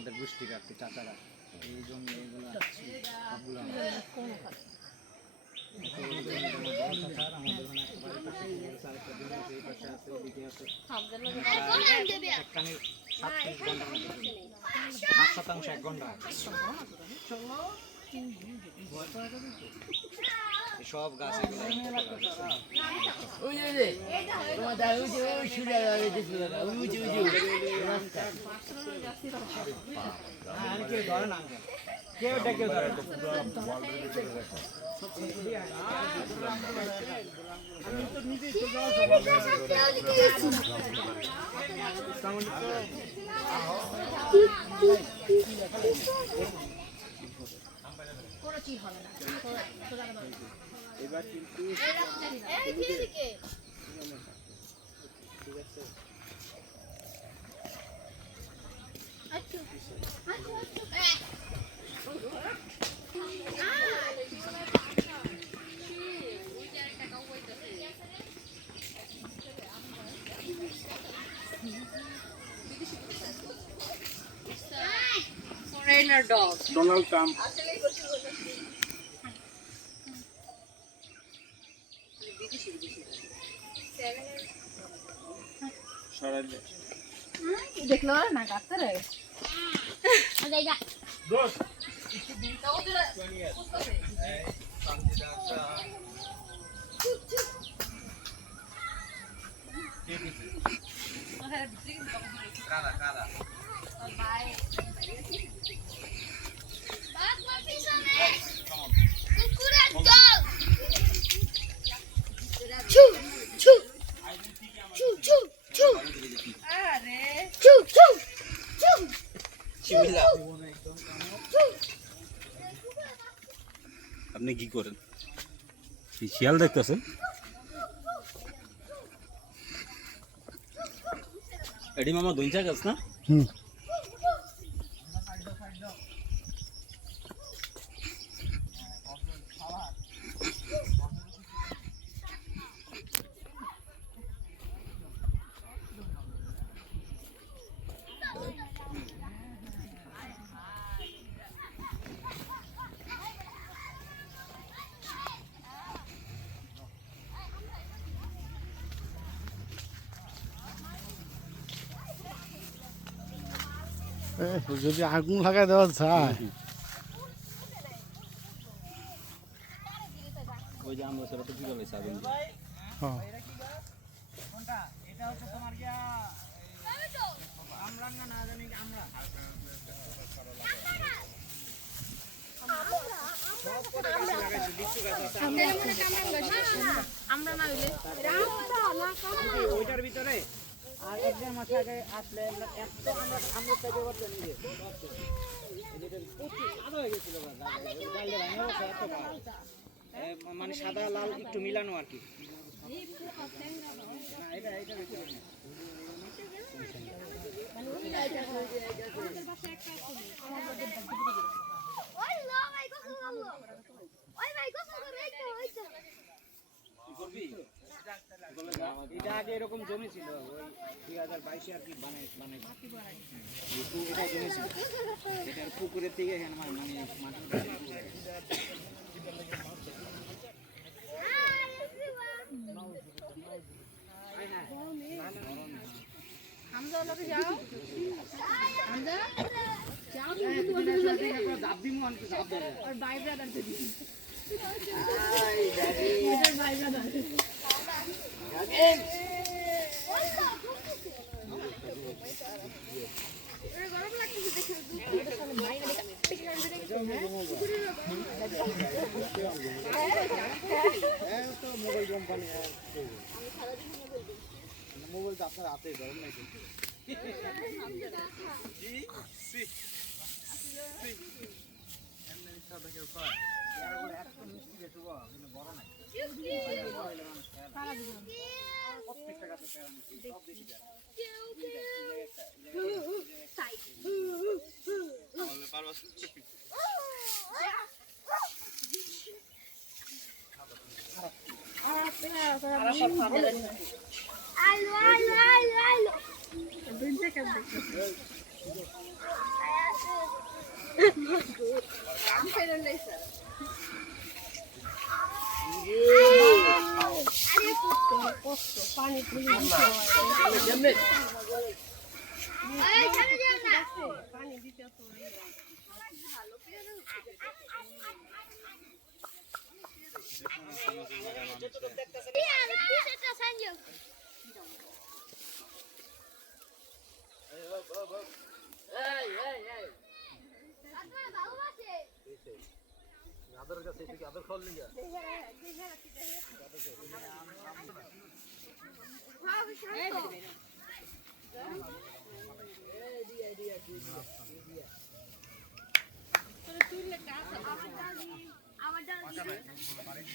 আমাদের গোষ্ঠীর আর কি চাচারা, এই জন্য এইগুলো সবগুলো সব গাছ আমি তো নিজেই এবার কিন্তু Foreigner dog. Donald Trump. দেখলো না কাটতে রে দোস কারা কারা বাই বাস মার পিছনে কুকুরের দল ছু ছু ছু ছু ছু আরে ছু ছু ছু চিমিলা আপনি কি করেন? শিয়াল দেখতেছেন? এডি মামা দুইটা গাছ না? যদি আগুন লাগাই দেওয়া যায় ওই যে আমরা সেটা তো কিভাবে চাবেন? এটা হচ্ছে তোমার কি আমরাঙ্গা না জানি আমরা আমরা না হইলে ওইটার ভিতরে আর এক দেড় মাস আগে আসলে এত আমরা আমরা চাইতে পারতাম নিজে সাদা হয়ে গেছিল মানে সাদা লাল একটু মিলানো আর কি এটা এটা এটা আগে এরকম জমি ছিল ওই 2022 আর কি এটা জমি ছিল এটা পুকুরের থেকে মানে হামজা লগে যাও হামজা যাও দাব দিমু আনতে দাব দেবে আর ভাই ব্রাদার দিদি আই দাদি এটার ভাই ব্রাদার গরম লাগতেছে দেখে মোবাইল কোম্পানি মোবাইল তো আপনার হাতে গরম নাই প্রত্যেকটা গাছে সব দেখি যায় Allo, allo, allo, allo. আম ফেলে লেছে আরে কষ্ট পানি তুলি কেমনে এই ছাড়ে যাও না পানি দিতে তো ভালো পেয়ে আদর কাছে তুই আদর খাওয়ার লিগা তুই লেখা আমার ডাল